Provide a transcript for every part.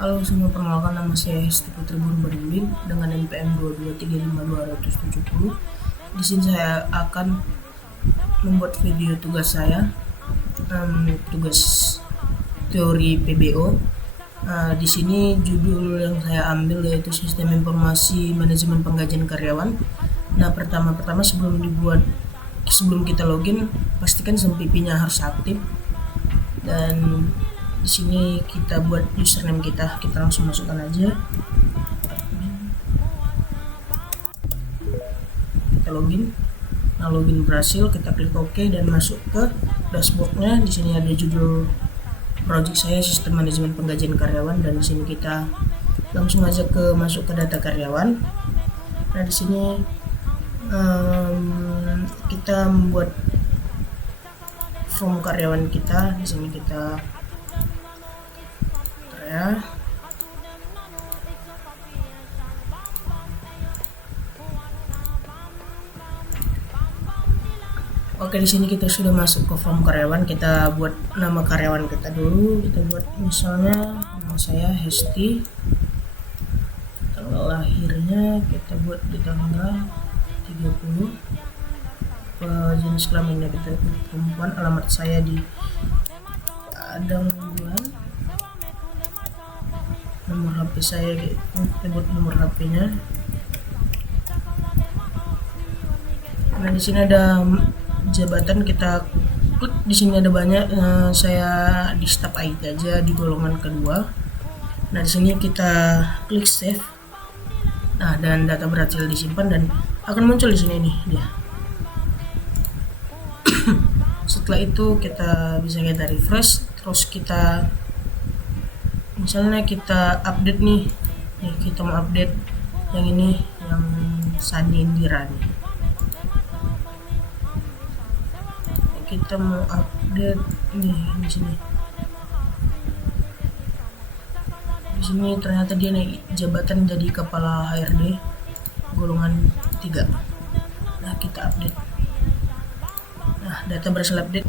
Halo semua, perkenalkan nama saya Hesti Putri Burbarilin dengan NPM 2235270. Di sini saya akan membuat video tugas saya, tugas teori PBO. Di sini judul yang saya ambil yaitu Sistem Informasi Manajemen Penggajian Karyawan. Nah, pertama sebelum kita login, pastikan SMPP-nya harus aktif. Dan di sini kita buat username kita langsung masukkan aja. Kita login. Nah, login berhasil, kita klik OK dan masuk ke dashboardnya. Di sini ada judul project saya Sistem Manajemen Penggajian Karyawan, dan di sini kita langsung aja masuk ke data karyawan. Nah, di sini kita membuat form karyawan kita. Di sini kita Oke, di sini kita sudah masuk ke form karyawan. Kita buat nama karyawan kita dulu. Kita buat misalnya nama saya Hesti. Tanggal lahirnya kita buat di tanggal 30. Jenis kelaminnya kita perempuan. Alamat saya di Padang Bulan. Nomor HP saya, kita buat nomor HP-nya. Nah, di sini ada jabatan, kita klik. Di sini ada banyak. Saya di staf IT aja, di golongan kedua. Nah, di sini kita klik save. Nah, dan data berhasil disimpan dan akan muncul di sini nih dia. Setelah itu kita refresh, terus kita misalnya kita update nih, kita mau update yang ini, yang Sani Indira nih. Kita mau update nih di sini. Di sini ternyata dia naik jabatan jadi kepala HRD golongan 3. Nah, kita update. Nah, data berhasil update.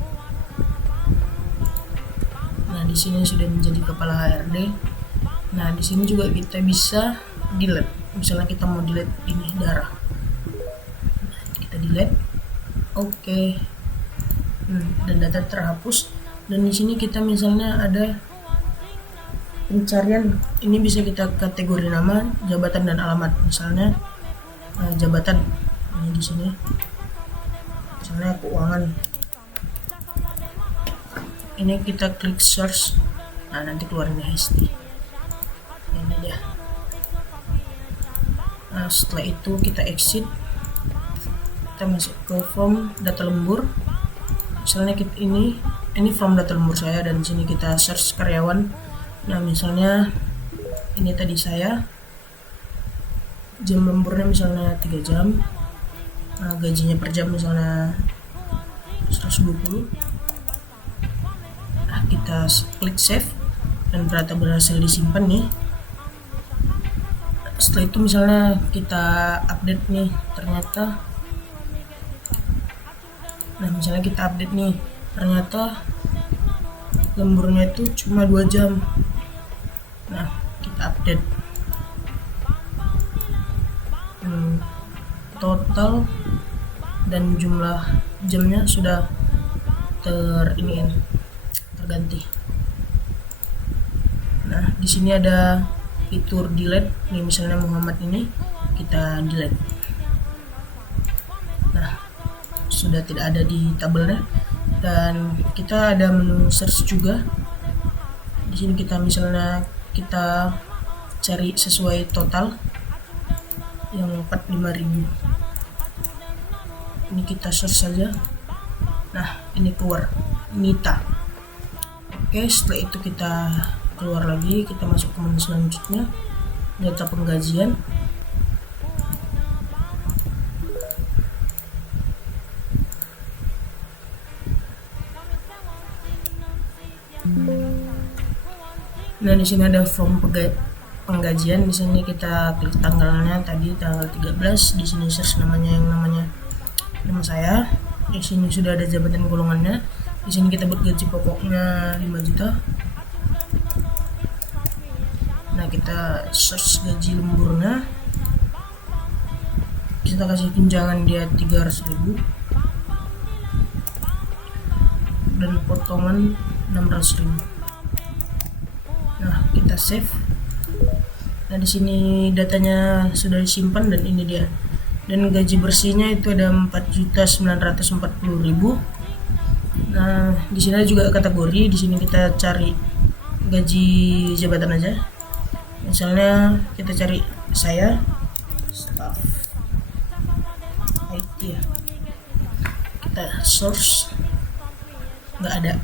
Nah, di sini sudah menjadi kepala HRD. Nah, di sini juga kita bisa delete. Misalnya kita mau delete ini darah. Nah, kita delete. Oke. Dan data terhapus. Dan di sini kita misalnya ada pencarian. Ini bisa kita kategori nama, jabatan dan alamat. Misalnya jabatan ini di sini. Misalnya keuangan. Ini kita klik search. Nah, nanti keluarnya Hesti. Ini dia. Nah, setelah itu kita exit. Kita masuk ke form data lembur. Misalnya ini form data lembur saya, dan di sini kita search karyawan. Nah, misalnya ini tadi saya, jam lemburnya misalnya 3 jam. Nah, gajinya per jam misalnya 120. Nah, kita klik save dan data berhasil disimpan nih. Setelah itu misalnya kita update nih, ternyata lemburnya itu cuma 2 jam. Nah, kita update total dan jumlah jamnya sudah terganti. Nah, di sini ada fitur delete. Nih, misalnya Muhammad ini kita delete. Nah, sudah tidak ada di tabelnya. Dan kita ada menu search juga. Di sini kita misalnya kita cari sesuai total yang 45.000. Ini kita search saja. Nah, ini keluar Nita. Oke, setelah itu kita keluar lagi, kita masuk ke menu selanjutnya, data penggajian. Nah, di sini ada form penggajian. Di sini kita klik tanggalnya, tadi tanggal 13. Di sini search namanya nama saya. Di sini sudah ada jabatan golongannya. Di sini kita buat gaji pokoknya 5 juta. Nah, kita search gaji lemburnya, kita kasih tunjangan dia 300.000 dan potongan 600.000. Nah, kita save. Nah, di sini datanya sudah disimpan dan ini dia. Dan gaji bersihnya itu ada 4.940.000. Nah, di sini ada juga kategori. Di sini kita cari gaji jabatan aja. Misalnya kita cari saya staff IT ya. Kita source, nggak ada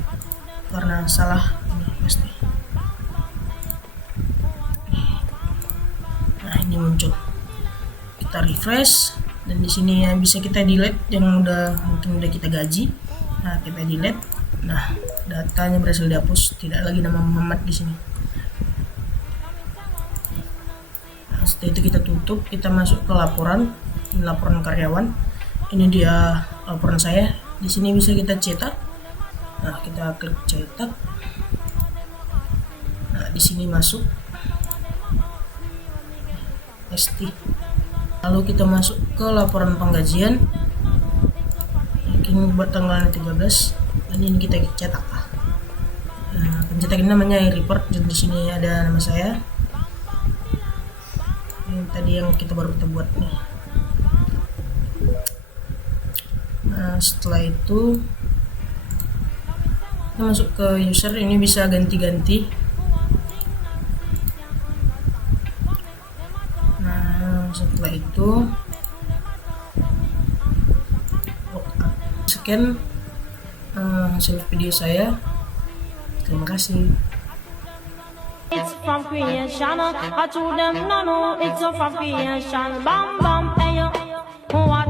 karena salah ini pasti. Nah, ini muncul. Kita refresh dan di sini yang bisa kita delete yang mungkin udah kita gaji. Nah, kita delete. Nah, datanya berhasil dihapus, tidak lagi nama Muhammad di sini. Nah, setelah itu kita tutup, kita masuk ke laporan. Ini laporan karyawan. Ini dia laporan saya. Di sini bisa kita cetak. Nah, kita klik cetak. Nah, di sini masuk ST. Lalu kita masuk ke laporan penggajian. Ini buat tanggal 13 dan ini kita cetak. Nah, pencetak ini namanya report dan di sini ada nama saya. Ini tadi yang kita baru buat nih. Nah, setelah itu kita masuk ke user, ini bisa ganti-ganti. Nah, setelah itu scan hasil video saya. Terima kasih. It's from creation, I told them no, no, it's from creation. Bam bam, hey yo, what